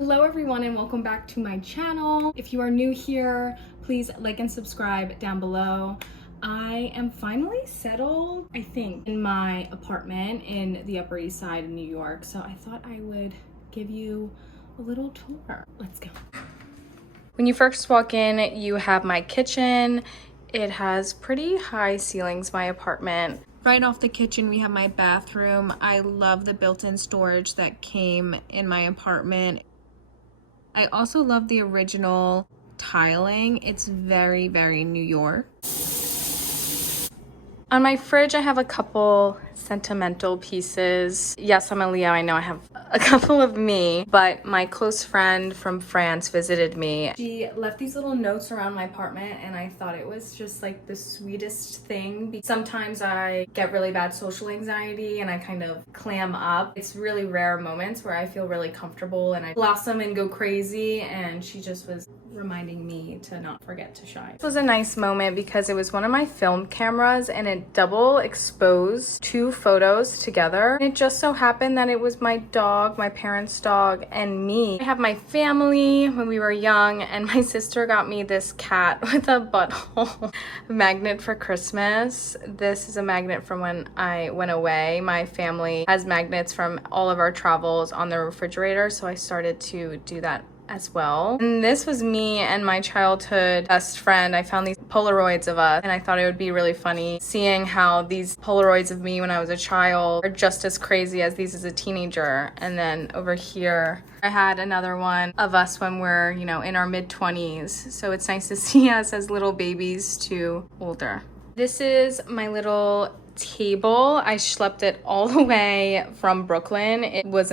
Hello everyone and welcome back to my channel. If you are new here, please like and subscribe down below. I am finally settled, I think, in my apartment in the Upper East Side of New York, so I thought I would give you a little tour. Let's go. When you first walk in, you have my kitchen. It has pretty high ceilings, my apartment. Right off the kitchen, we have my bathroom. I love the built-in storage that came in my apartment. I also love the original tiling. It's very, very New York. On my fridge, I have a couple sentimental pieces. Yes, I'm a Leo. I know I have a couple of me, but my close friend from France visited me. She left these little notes around my apartment and I thought it was just like the sweetest thing. Sometimes I get really bad social anxiety and I kind of clam up. It's really rare moments where I feel really comfortable and I blossom and go crazy, and she just was reminding me to not forget to shine. This was a nice moment because it was one of my film cameras and it double exposed two photos together. It just so happened that it was my dog, my parents' dog, and me. I have my family when we were young, and my sister got me this cat with a butthole magnet for Christmas. This is a magnet from when I went away. My family has magnets from all of our travels on the refrigerator, so I started to do that as well. And this was me and my childhood best friend. I found these Polaroids of us and I thought it would be really funny seeing how these Polaroids of me when I was a child are just as crazy as these as a teenager. And then over here, I had another one of us when we're, in our mid-20s. So it's nice to see us as little babies to older. This is my little table. I schlepped it all the way from Brooklyn. It was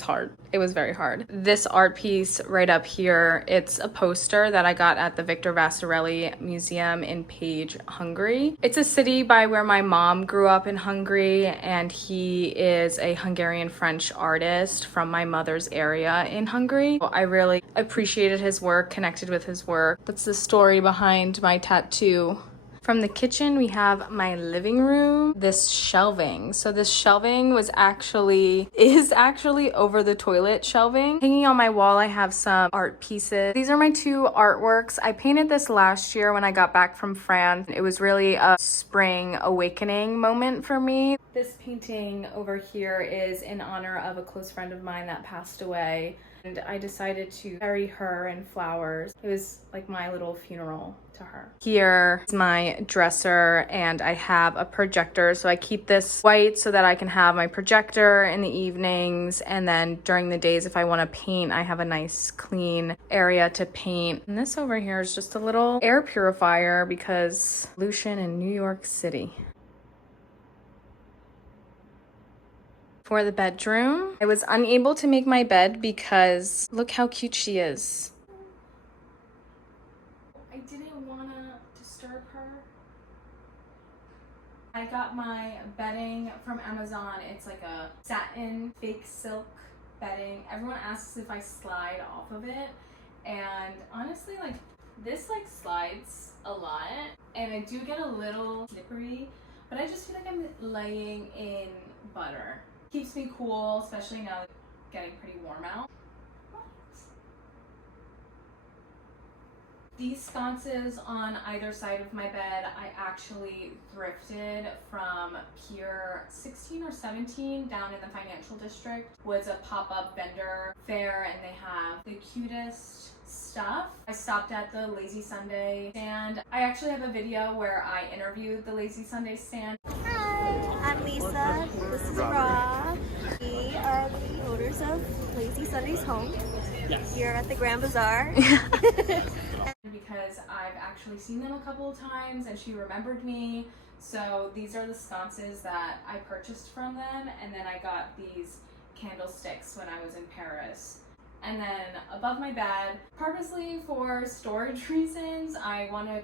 hard. It was very hard. This art piece right up here, it's a poster that I got at the Victor Vasarely Museum in Page, Hungary. It's a city by where my mom grew up in Hungary, and he is a Hungarian French artist from my mother's area in Hungary. I really appreciated his work, connected with his work. That's the story behind my tattoo. From the kitchen, we have my living room, this shelving. So this shelving is actually over the toilet shelving. Hanging on my wall, I have some art pieces. These are my two artworks. I painted this last year when I got back from France. It was really a spring awakening moment for me. This painting over here is in honor of a close friend of mine that passed away. And I decided to bury her in flowers. It was like my little funeral to her. Here is my dresser, and I have a projector. So I keep this white so that I can have my projector in the evenings. And then during the days, if I want to paint, I have a nice clean area to paint. And this over here is just a little air purifier because pollution in New York City. For the bedroom, I was unable to make my bed because look how cute she is. I didn't want to disturb her. I got my bedding from Amazon. It's like a satin fake silk bedding. Everyone asks if I slide off of it, and honestly, this slides a lot, and I do get a little slippery, but I just feel like I'm laying in butter. Keeps me cool, especially now it's getting pretty warm out. These sconces on either side of my bed, I actually thrifted from Pier 16 or 17 down in the financial district. Was a pop-up vendor fair, and they have the cutest stuff. I stopped at the Lazy Sunday stand. I actually have a video where I interviewed the Lazy Sunday stand. Hi, I'm Lisa. This is Rob. We are the owners of Lazy Sunday's Home here at the Grand Bazaar. Because I've actually seen them a couple of times and she remembered me. So these are the sconces that I purchased from them, and then I got these candlesticks when I was in Paris. And then above my bed, purposely for storage reasons,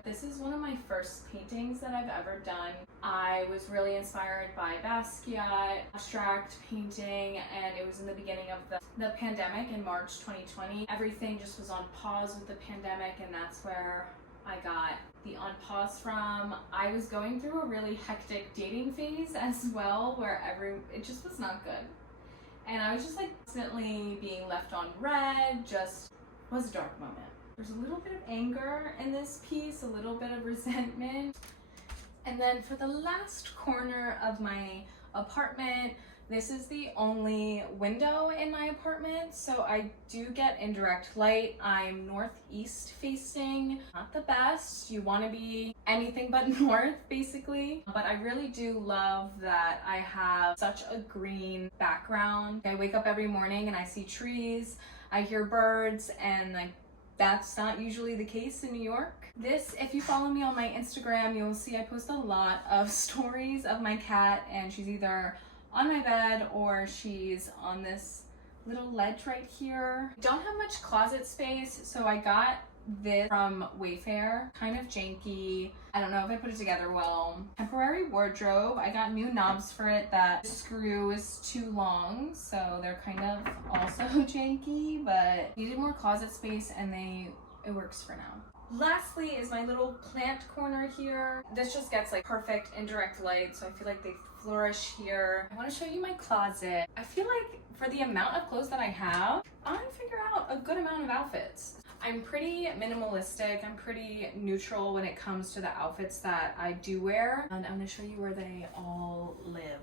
this is one of my first paintings that I've ever done. I was really inspired by Basquiat, abstract painting, and it was in the beginning of the pandemic in March 2020. Everything just was on pause with the pandemic, and that's where I got the on pause from. I was going through a really hectic dating phase as well, where it just was not good. and I was just like constantly being left on red. Just was a dark moment. There's a little bit of anger in this piece, a little bit of resentment. And then for the last corner of my apartment, this is the only window in my apartment, so I do get indirect light. I'm northeast facing, not the best. You want to be anything but north, basically. But I really do love that I have such a green background. I wake up every morning and I see trees, I hear birds, and like that's not usually the case in New York. This, if you follow me on my Instagram, you'll see I post a lot of stories of my cat, and she's either on my bed or she's on this little ledge right here. Don't have much closet space, so I got this from Wayfair, kind of janky. I don't know if I put it together well. Temporary wardrobe. I got new knobs for it. That screw is too long, so they're kind of also janky, but needed more closet space, and it works for now. Lastly is my little plant corner here. This just gets like perfect indirect light, so I feel like they flourish here. I want to show you my closet. I feel like for the amount of clothes that I have, I figure out a good amount of outfits. I'm pretty minimalistic. I'm pretty neutral when it comes to the outfits that I do wear. And I'm gonna show you where they all live.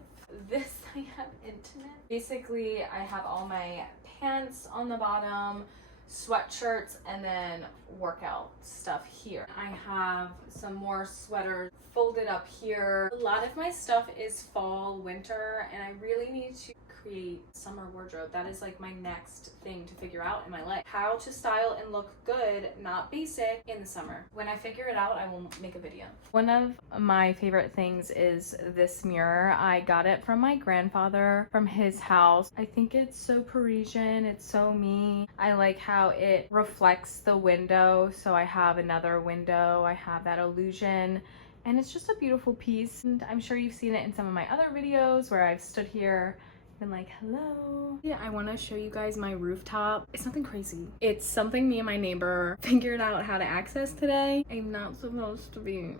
This I have intimate. Basically, I have all my pants on the bottom, sweatshirts, and then workout stuff here. I have some more sweaters folded up here. A lot of my stuff is fall, winter, and I really need to create summer wardrobe. That is like my next thing to figure out in my life. How to style and look good, not basic, in the summer. When I figure it out, I will make a video. One of my favorite things is this mirror. I got it from my grandfather from his house. I think it's so Parisian, it's so me. I like how it reflects the window, so I have another window, I have that illusion, and it's just a beautiful piece. And I'm sure you've seen it in some of my other videos where I've stood here been like, hello. Yeah, I want to show you guys my rooftop. It's nothing crazy. It's something me and my neighbor figured out how to access today. I'm not supposed to be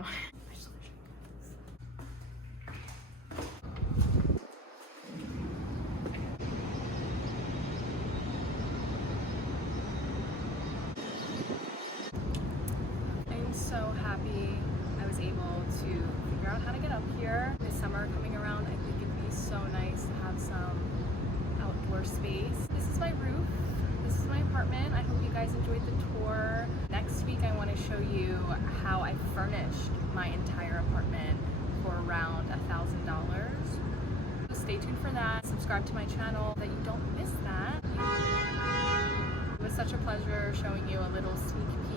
on it. I'm so happy I was able to figure out how to get up here. This summer coming around, I think it'd be so nice to have some outdoor space. This is my roof. This is my apartment. I hope you guys enjoyed the tour. Next week I want to show you how I furnished my entire apartment for around $1,000. So stay tuned for that. Subscribe to my channel so that you don't miss that. It was such a pleasure showing you a little sneak peek